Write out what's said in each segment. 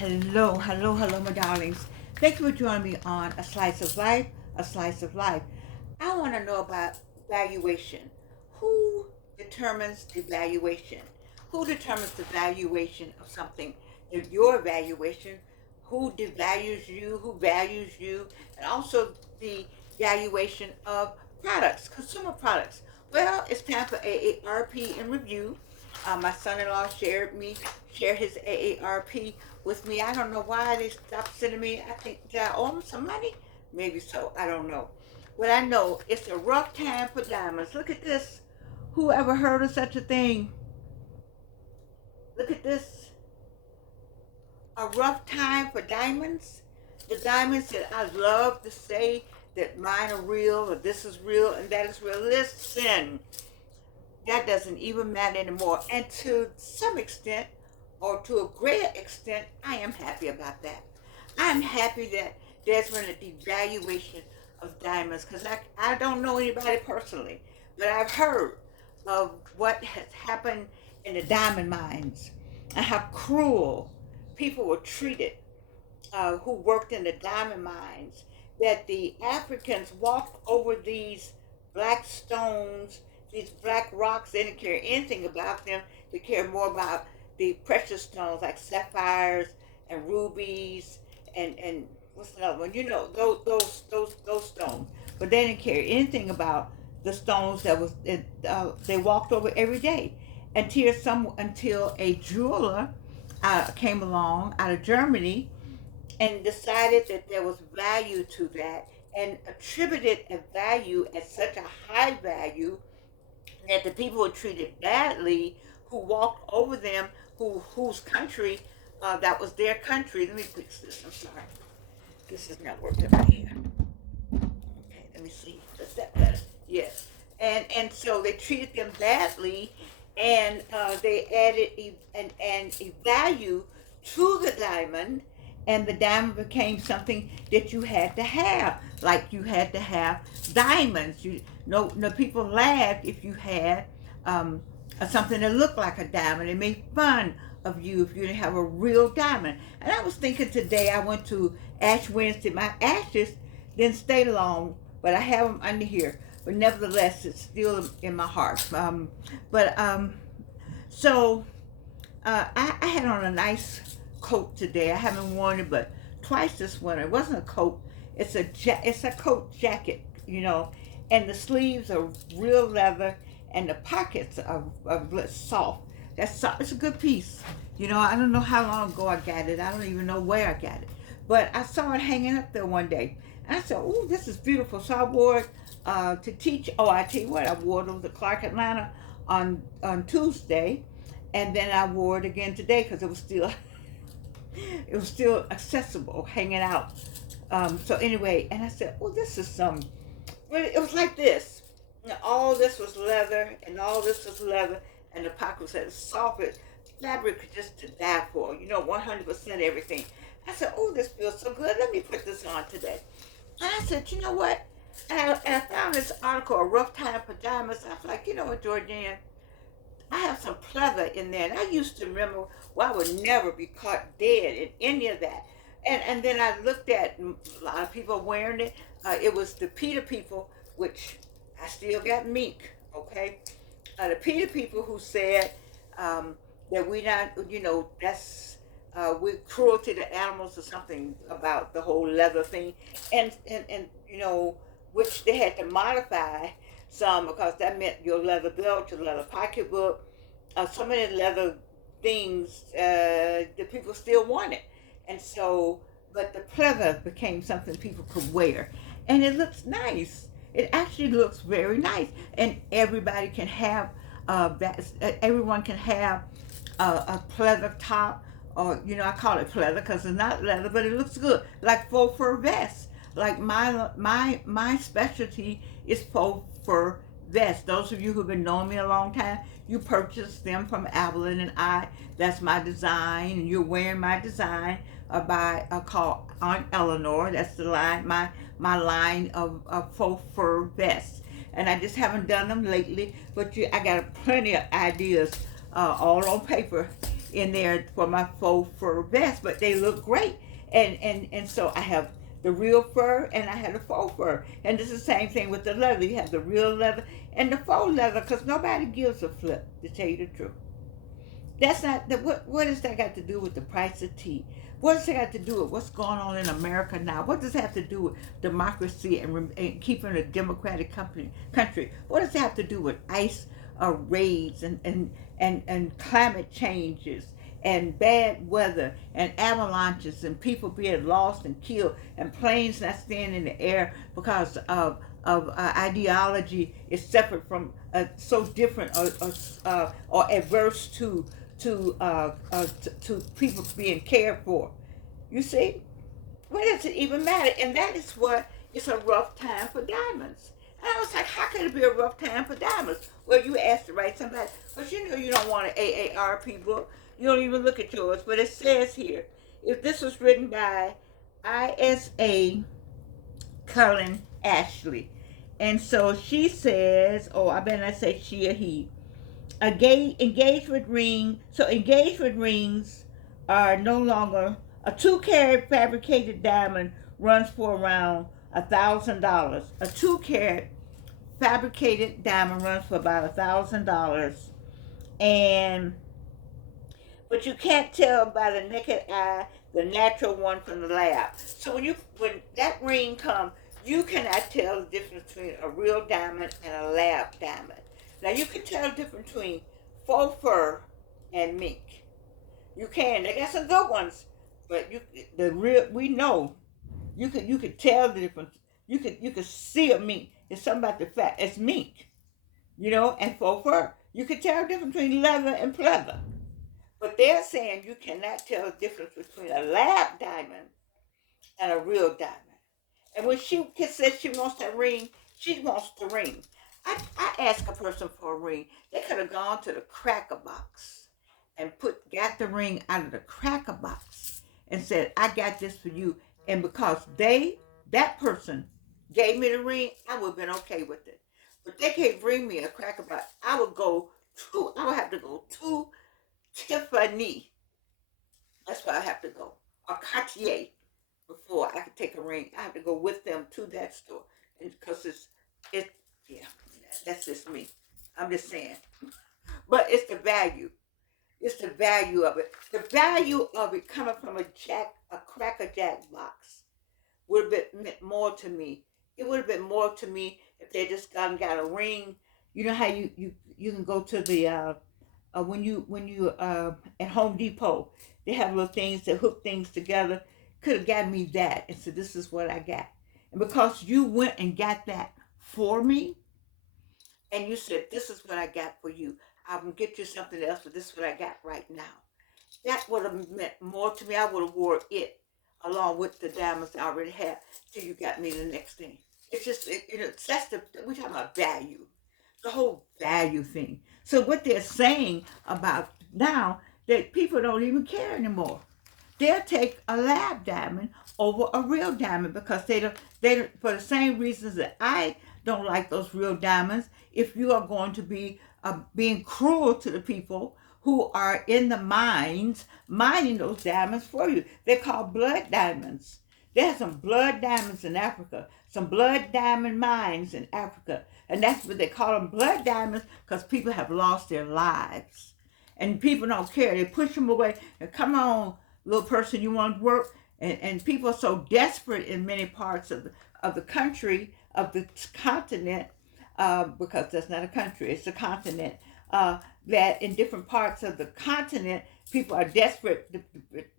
Hello, my darlings. Thank you for joining me on A Slice of Life, A Slice of Life. I want to know about valuation. Who determines the valuation? Who determines the valuation of something? Your valuation. Who devalues you? Who values you? And also the valuation of products, consumer products. Well, it's time for AARP in review. My son-in-law shared his AARP with me. I don't know why they stopped sending me. I think did I owe them some money? Maybe so. I don't know. But I know it's a rough time for diamonds. Look at this. Who ever heard of such a thing? Look at this. A rough time for diamonds. The diamonds that I love to say that mine are real, or this is real, and that is real. Listen, that doesn't even matter anymore. And to some extent, or to a greater extent, I am happy about that. I'm happy that there's been a devaluation of diamonds because I don't know anybody personally, but I've heard of what has happened in the diamond mines and how cruel people were treated who worked in the diamond mines, that the Africans walked over these black stones, these black rocks. They didn't care anything about them. They cared more about the precious stones like sapphires and rubies and what's another one? You know, those stones. But they didn't care anything about the stones that was they walked over every day until a jeweler came along out of Germany and decided that there was value to that and attributed a value at such a high value that the people were treated badly who walked over them, whose country that was their country. Let me fix this. I'm sorry, this is not working right here. Okay, let me see. Is that better? Yes. And so they treated them badly, and they added a value to the diamond, and the diamond became something that you had to have. Like you had to have diamonds. No people laughed if you had something that looked like a diamond. They made fun of you if you didn't have a real diamond. And I was thinking today, I went to Ash Wednesday. My ashes didn't stay long, but I have them under here. But nevertheless, it's still in my heart. So I had on a nice coat today. I haven't worn it but twice this winter. It wasn't a coat. It's a coat jacket, and the sleeves are real leather, and the pockets are soft. That's soft. It's a good piece. I don't know how long ago I got it. I don't even know where I got it, but I saw it hanging up there one day, and I said, "Oh, this is beautiful." So I wore it to teach. Oh, I tell you what, I wore it to Clark, Atlanta on Tuesday, and then I wore it again today because it was still accessible, hanging out. So anyway, and I said, "Oh, this is some." Well, it was like this. All this was leather, and all this was leather, and the pocket was as soft as fabric just to die for. 100% everything. I said, "Oh, this feels so good. Let me put this on today." And I said, "You know what?" And I found this article, "A Rough Time for Diamonds." I was like, "You know what, Georgianne? I have some pleather in there." And I used to remember, well, I would never be caught dead in any of that. And then I looked at a lot of people wearing it. It was the Peter people, which I still got mink, okay? The Peter people who said that we not, that's we're cruelty to animals or something about the whole leather thing, and which they had to modify some because that meant your leather belt, your leather pocketbook, some of the leather things the people still wanted, and so, but the pleather became something people could wear, and it looks nice. It actually looks very nice, and everybody can have that. Everyone can have a pleather top, or I call it pleather because it's not leather, but it looks good, like faux fur vest. Like my specialty is faux fur vest. Those of you who've been knowing me a long time, you purchased them from Evelyn and I. That's my design, and you're wearing my design by called Aunt Eleanor. That's the line, my line of faux fur vests. And I just haven't done them lately, but I got plenty of ideas all on paper in there for my faux fur vest, but they look great. And so I have the real fur and I have the faux fur. And it's the same thing with the leather. You have the real leather and the faux leather because nobody gives a flip, to tell you the truth. That's not the, what does that got to do with the price of tea? What does that got to do with what's going on in America now? What does that have to do with democracy and keeping a democratic country? What does that have to do with ICE raids and climate changes and bad weather and avalanches and people being lost and killed and planes not staying in the air because of ideology is separate from so different or adverse to people being cared for. You see, what does it even matter? And that is what it's a rough time for diamonds. And I was like, how can it be a rough time for diamonds? Well, you asked to write somebody, but you know you don't want an AARP book. You don't even look at yours. But it says here, if this was written by ISA Cullen Ashley. And so she says, oh, I better not say she or he. Engagement ring. So engagement rings are no longer a 2 carat fabricated diamond runs for around $1,000. A 2 carat fabricated diamond runs for about $1,000, and but you can't tell by the naked eye the natural one from the lab. So when that ring comes, you cannot tell the difference between a real diamond and a lab diamond. Now you can tell the difference between faux fur and mink. You can. They got some good ones, but we know you could tell the difference. You could see a mink. It's something about the fact it's mink, and faux fur. You could tell the difference between leather and pleather. But they're saying you cannot tell the difference between a lab diamond and a real diamond. And when she says she wants that ring, she wants the ring. I asked a person for a ring. They could have gone to the cracker box and got the ring out of the cracker box and said, I got this for you. And because that person gave me the ring, I would have been okay with it. But they can't bring me a cracker box. I would have to go to Tiffany. That's where I have to go. Or Cartier before I could take a ring. I have to go with them to that store. Because yeah, that's just me. I'm just saying. But it's the value. It's the value of it. The value of it coming from a Cracker Jack box would have meant more to me. It would have been more to me if they just got a ring. You know how you can go to the when you at Home Depot, they have little things that hook things together. Could have got me that and said, this is what I got. And because you went and got that for me, and you said, this is what I got for you, I'm going to get you something else, but this is what I got right now. That would have meant more to me. I would have wore it along with the diamonds I already had till you got me the next thing. It's just, we're talking about value. The whole value thing. So what they're saying about now, that people don't even care anymore. They'll take a lab diamond over a real diamond because they don't, for the same reasons that I don't like those real diamonds. If you are going to be being cruel to the people who are in the mines mining those diamonds for you, they're called blood diamonds. There's some blood diamonds in Africa, some blood diamond mines in Africa, and that's what they call them, blood diamonds, because people have lost their lives, and people don't care. They push them away. And come on, little person, you want to work? And people are so desperate in many parts of the country, of the continent, because that's not a country, it's a continent, that in different parts of the continent, people are desperate,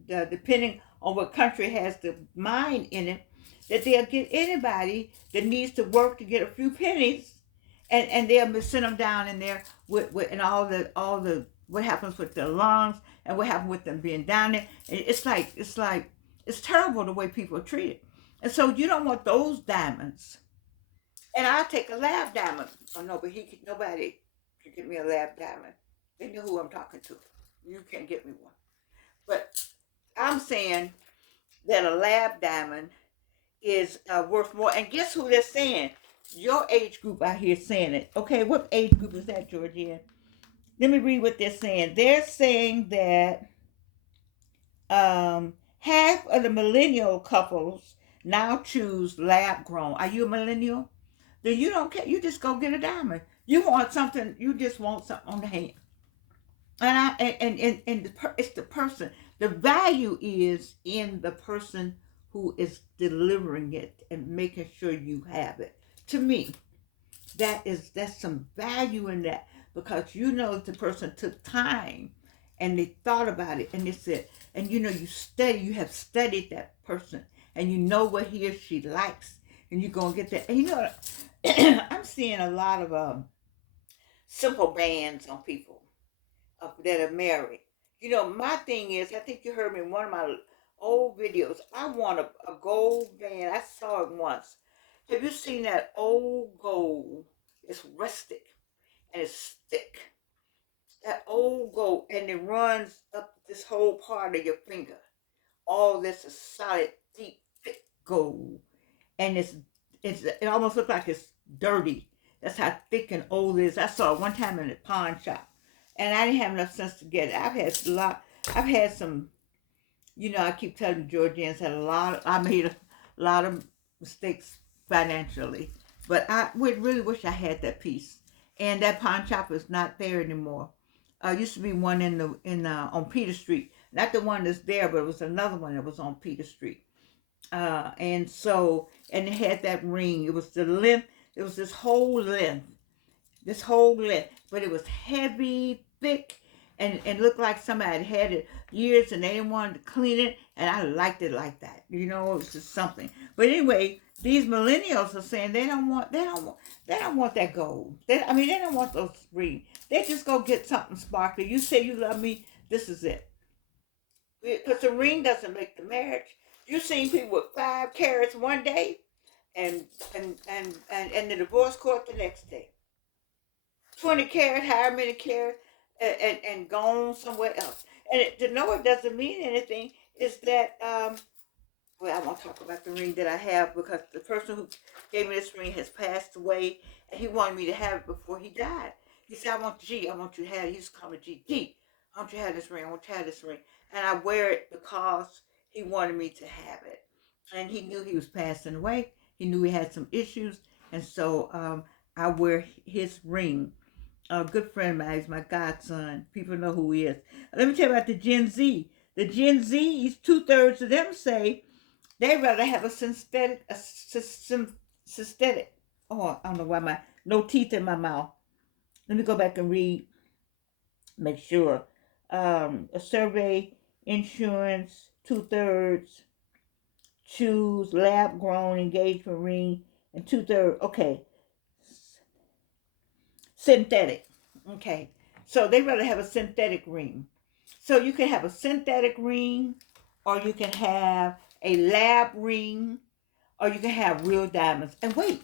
depending on what country has the mine in it, that they'll get anybody that needs to work to get a few pennies, and they'll send them down in there and all the what happens with their lungs and what happens with them being down there. And it's terrible the way people are treated. And so you don't want those diamonds. And I'll take a lab diamond. Oh no, but nobody can get me a lab diamond. They know who I'm talking to. You can't get me one. But I'm saying that a lab diamond is worth more. And guess who they're saying? Your age group out here saying it. Okay, what age group is that, Georgia? let me read what they're saying. They're saying that half of the millennial couples now choose lab grown. Are you a millennial? Then you don't care. You just go get a diamond. You want something. You just want something on the hand. It's the person. The value is in the person who is delivering it and making sure you have it. To me, that's some value in that, because you know the person took time and they thought about it and they said, and you have studied that person and you know what he or she likes, and you're gonna get that. And I'm seeing a lot of simple bands on people that are married. My thing is, I think you heard me in one of my old videos. I want a gold band. I saw it once. Have you seen that old gold? It's rustic and it's thick. That old gold, and it runs up this whole part of your finger. All this is solid, deep, thick gold, and it almost looks like it's dirty. That's how thick and old it is. I saw it one time in a pawn shop, and I didn't have enough sense to get it. I've had some. I keep telling Georgians had I made a lot of mistakes financially, but I would really wish I had that piece. And that pawn shop is not there anymore. Used to be one on Peter Street, not the one that's there, but it was another one that was on Peter Street. And it had that ring. It was the length. It was this whole length, but it was heavy, thick, and looked like somebody had it years and they didn't want to clean it, and I liked it like that. It was just something. But anyway, these millennials are saying they don't want that gold. They don't want those rings. They just go get something sparkly. You say you love me, this is it. Because the ring doesn't make the marriage. You've seen people with 5 carats one day and the divorce court the next day. 20 carats, however many carats, and gone somewhere else. And to know it doesn't mean anything is that, well, I won't talk about the ring that I have, because the person who gave me this ring has passed away, and he wanted me to have it before he died. He said, I want you to have it. He used to call me G. I want you to have this ring. I want you to have this ring. And I wear it because he wanted me to have it. And he knew he was passing away. He knew he had some issues. And so I wear his ring. A good friend of mine is my godson. People know who he is. Let me tell you about the Gen Z. The Gen Zs, 2/3 of them say they'd rather have a synthetic. Oh, I don't know why no teeth in my mouth. Let me go back and read. Make sure. A survey, insurance, 2/3 choose lab grown engagement ring, and 2/3. Okay, synthetic. Okay, so they rather have a synthetic ring. So you can have a synthetic ring, or you can have a lab ring, or you can have real diamonds. And wait.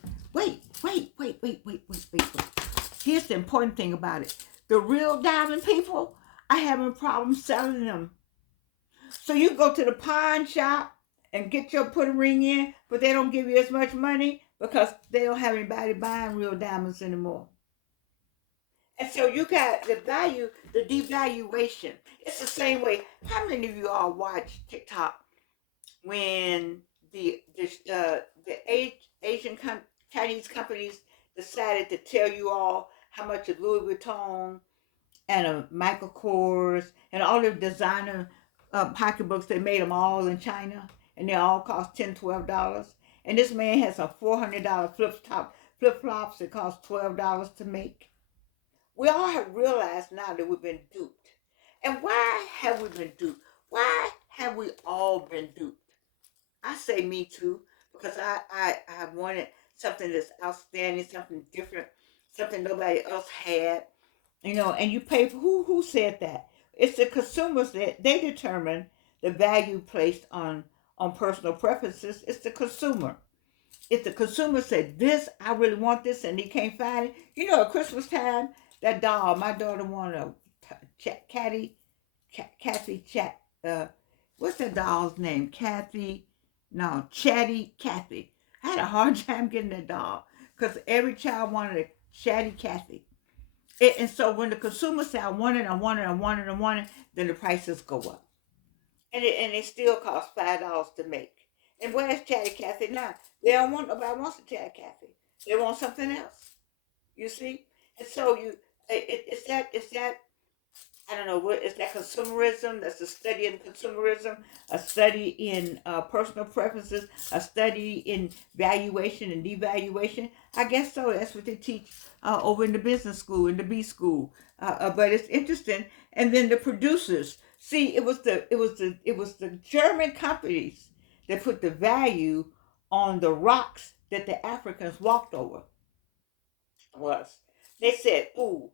Here's the important thing about it. The real diamond people, I having problems selling them. So you go to the pawn shop and get your put a ring in, but they don't give you as much money because they don't have anybody buying real diamonds anymore. And so you got the value, the devaluation. It's the same way. How many of you all watch TikTok when the Asian Chinese companies decided to tell you all how much a Louis Vuitton and a Michael Kors and all the designer pocketbooks, they made them all in China, and they all cost $10-12. And this man has a $400 flip flops that cost $12 to make. We all have realized now that we've been duped. And why have we been duped? Why have we all been duped? I say me too, because I wanted something that's outstanding, something different, something nobody else had. And you pay for who said that? It's the consumers that they determine the value placed on personal preferences. It's the consumer. If the consumer said this, I really want this, and he can't find it. At Christmas time, that doll, my daughter wanted a Kathy Chat. What's that doll's name? Chatty Cathy. I had a hard time getting that doll because every child wanted a Chatty Cathy. And so when the consumer say, I want it, I want it, I want it, I want it, then the prices go up. And it still costs $5 to make. And where's Chatty Cathy now? They don't want nobody wants a Chatty Cathy. They want something else. You see? And so it's that I don't know what is that consumerism. That's a study in consumerism, a study in personal preferences, a study in valuation and devaluation. I guess so. That's what they teach over in the business school, in the B school. But it's interesting. And then the producers. See, it was the German companies that put the value on the rocks that the Africans walked over. Was they said, "Ooh,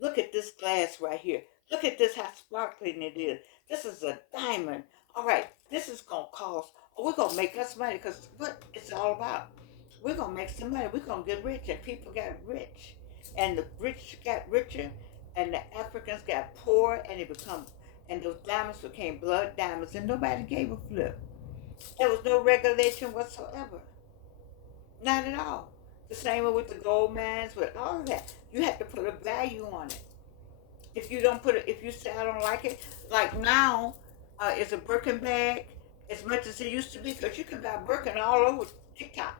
look at this glass right here. Look at this, how sparkling it is. This is a diamond. All right, this is going to cost, we're going to make us money because what it's all about. We're going to make some money. We're going to get rich. And people got rich. And the rich got richer. And the Africans got poor. And and those diamonds became blood diamonds. And nobody gave a flip. There was no regulation whatsoever. Not at all. The same with the gold mines, with all of that. You have to put a value on it. If you don't put it, if you say I don't like it, like now, it's a Birkin bag as much as it used to be, because you can buy Birkin all over TikTok.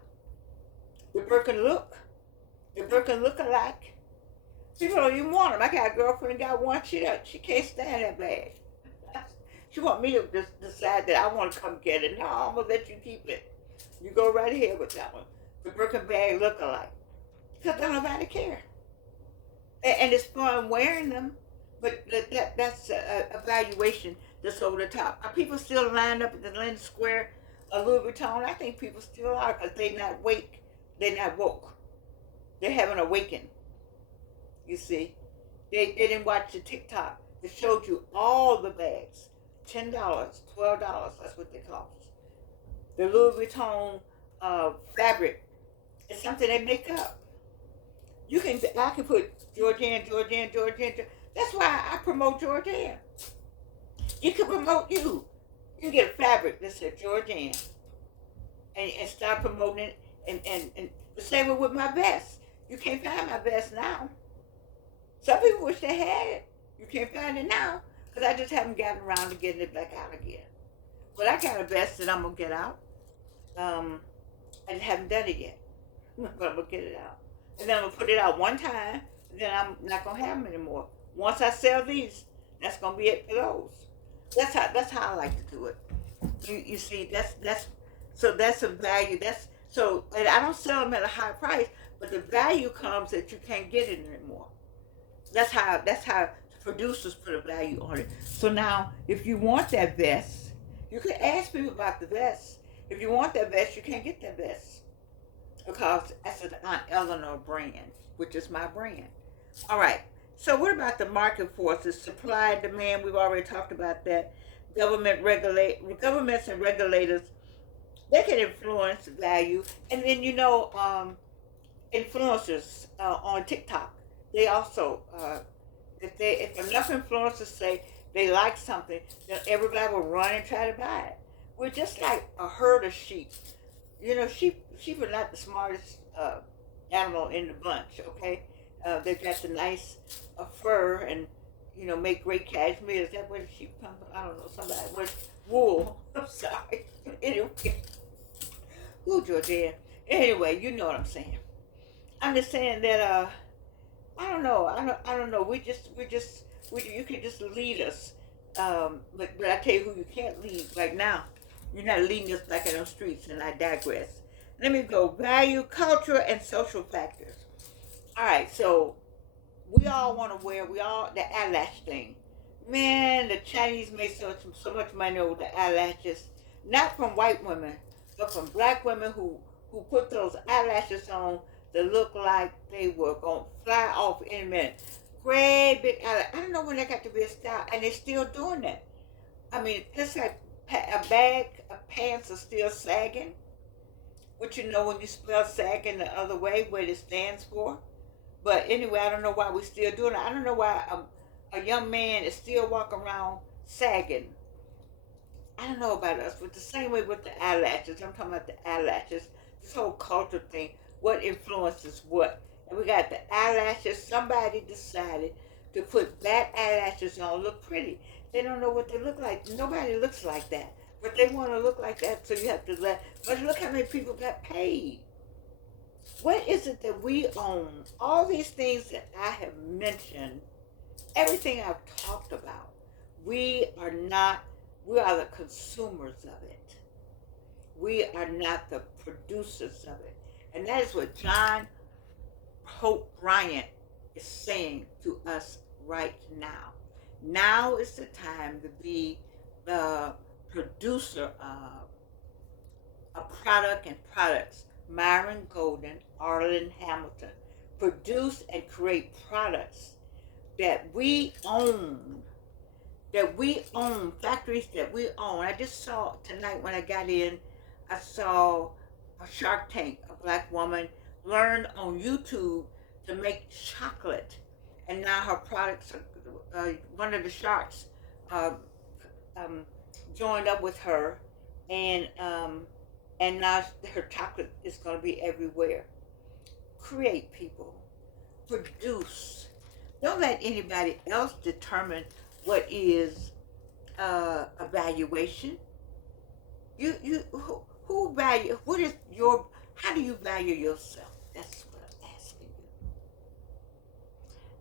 The Birkin the Birkin look alike. People don't even want them. I got a girlfriend got one. She can't stand that bag. She want me to just decide that I want to come get it. No, I'm gonna let you keep it. You go right ahead with that one. The Birkin bag look alike because don't nobody care. And it's fun wearing them, but that's a valuation that's over the top. Are people still lined up at the London Square, Louis Vuitton? I think people still are because they're not woke. They haven't awakened. You see, they didn't watch the TikTok that showed you all the bags, $10, $12. That's what they cost. The Louis Vuitton fabric is something they make up. I can put Georgian. That's why I promote Georgian. You can promote you. You can get a fabric that says Georgian and start promoting it. And the same way with my vest. You can't find my vest now. Some people wish they had it. You can't find it now because I just haven't gotten around to getting it back out again. But I got a vest that I'm gonna get out. I just haven't done it yet, but I'm gonna get it out. And then I'm gonna put it out one time. And then I'm not gonna have them anymore. Once I sell these, that's gonna be it for those. That's how I like to do it. You see, that's a value. And I don't sell them at a high price, but the value comes that you can't get it anymore. That's how the producers put a value on it. So now, if you want that vest, you can ask people about the vest. If you want that vest, you can't get that vest because that's an Aunt Eleanor brand, which is my brand. All right. So what about the market forces, supply and demand? We've already talked about that. Governments and regulators, they can influence value, and then influencers on TikTok. They also, if enough influencers say they like something, then everybody will run and try to buy it. We're just like a herd of sheep. Sheep are not the smartest animal in the bunch. Okay, they've got the nice fur and make great cashmere. Is that where the sheep come from? I don't know. Somebody with wool. I'm sorry. Anyway, ooh, Georgia. Anyway, you know what I'm saying. I'm just saying that I don't know. I don't know. You can just lead us. But I tell you who you can't lead right now. You're not leading us back in those streets, and I digress. Let me go. Value, culture, and social factors. All right, so we all want to wear the eyelash thing. Man, the Chinese make so much money over the eyelashes, not from white women, but from black women who put those eyelashes on that look like they were gonna fly off in a minute. Great big eyelash. I don't know when they got to be a style, and they're still doing that. I mean, just like a bag of pants are still sagging, which when you spell sagging the other way, what it stands for. But anyway, I don't know why we're still doing it. I don't know why a young man is still walking around sagging. I don't know about us, but the same way with the eyelashes. I'm talking about the eyelashes. This whole culture thing. What influences what? And we got the eyelashes. Somebody decided to put bad eyelashes on, look pretty. They don't know what they look like. Nobody looks like that. But they want to look like that, so you have to let. But look how many people got paid. What is it that we own? All these things that I have mentioned, everything I've talked about, we are not, we are the consumers of it. We are not the producers of it. And that is what John Hope Bryant is saying to us right now. Now is the time to be the producer of a product and products. Myron Golden, Arlen Hamilton produce and create products that we own, factories that we own. I just saw tonight when I got in, I saw a Shark Tank, a black woman learned on YouTube to make chocolate, and now her products are, one of the sharks uh, um, joined up with her, and um, and now her chocolate is going to be everywhere. Create, people, produce. Don't let anybody else determine what is evaluation. Who value? What is your? How do you value yourself? That's what I'm asking you.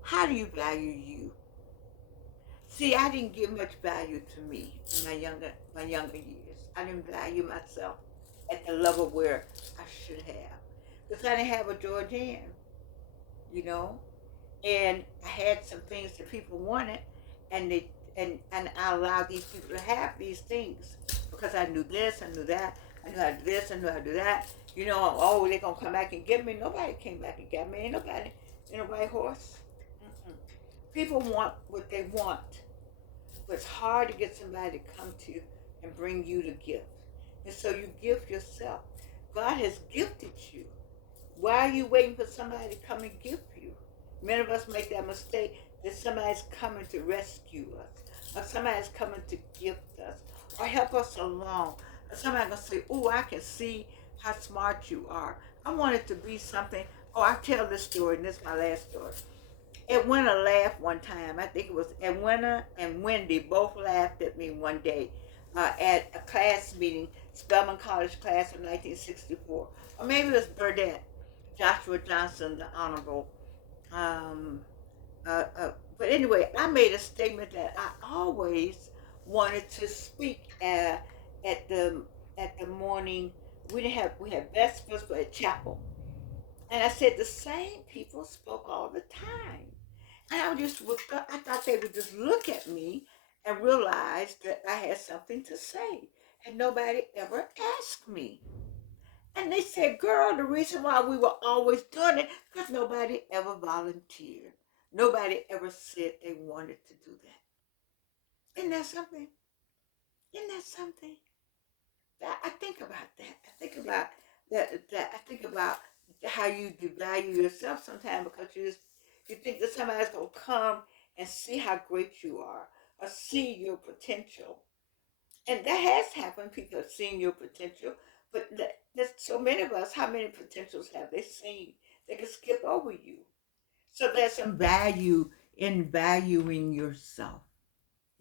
How do you value you? See, I didn't give much value to me in my younger years. I didn't value myself at the level where I should have, because I didn't have a Georgian, you know, and I had some things that people wanted, and they and I allowed these people to have these things because I knew this, I knew that, I knew how to do this, I knew how to do that. You know, oh, they're gonna come back and get me. Nobody came back and got me. Ain't nobody in a white horse. Mm-mm. People want what they want, but it's hard to get somebody to come to you and bring you the gift. And so you gift yourself. God has gifted you. Why are you waiting for somebody to come and gift you? Many of us make that mistake that somebody's coming to rescue us, or somebody's coming to gift us, or help us along. Or somebody's going to say, oh, I can see how smart you are. I want it to be something. Oh, I tell this story, and this is my last story. Edwina laughed one time. I think it was Edwina and Wendy both laughed at me one day at a class meeting, Spelman College class of 1964. Or maybe it was Burdett, Joshua Johnson, the Honorable. Um, but anyway, I made a statement that I always wanted to speak at the morning. We had vespers for a chapel, and I said the same people spoke all the time. And I thought they would just look at me and realize that I had something to say. And nobody ever asked me. And they said, girl, the reason why we were always doing it, because nobody ever volunteered. Nobody ever said they wanted to do that. Isn't that something? Isn't that something? I think about that. I think about that. I think about how you devalue yourself sometimes because you think that somebody's gonna come and see how great you are or see your potential, and that has happened. People have seen your potential, but there's so many of us. How many potentials have they seen? They can skip over you. So there's some value in valuing yourself,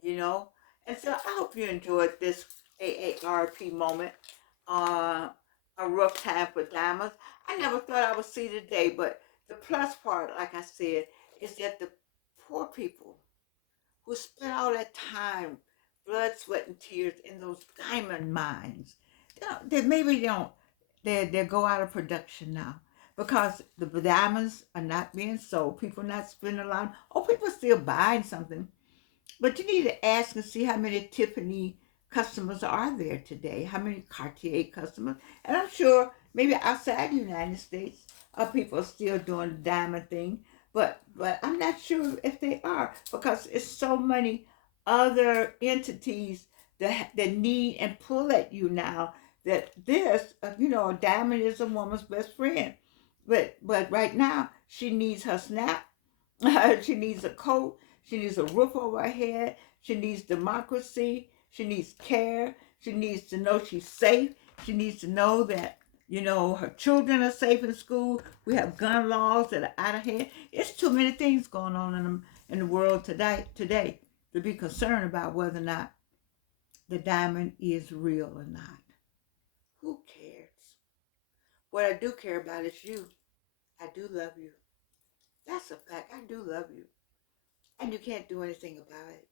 you know. And so I hope you enjoyed this AARP moment. Uh, a rough time for diamonds. I never thought I would see the day, but the plus part, like I said, is that the poor people who spent all that time, blood, sweat, and tears in those diamond mines, maybe they don't, they go out of production now because the diamonds are not being sold. People are not spending a lot. Oh, people are still buying something, but you need to ask and see how many Tiffany customers are there today, how many Cartier customers. And I'm sure maybe outside the United States, people are still doing the diamond thing, but I'm not sure if they are because it's so many other entities that need and pull at you now that a diamond is a woman's best friend. But right now, she needs her snap. She needs a coat. She needs a roof over her head. She needs democracy. She needs care. She needs to know she's safe. She needs to know that You know, her children are safe in school. We have gun laws that are out of hand. It's too many things going on in the world today to be concerned about whether or not the diamond is real or not. Who cares? What I do care about is you. I do love you. That's a fact. I do love you. And you can't do anything about it.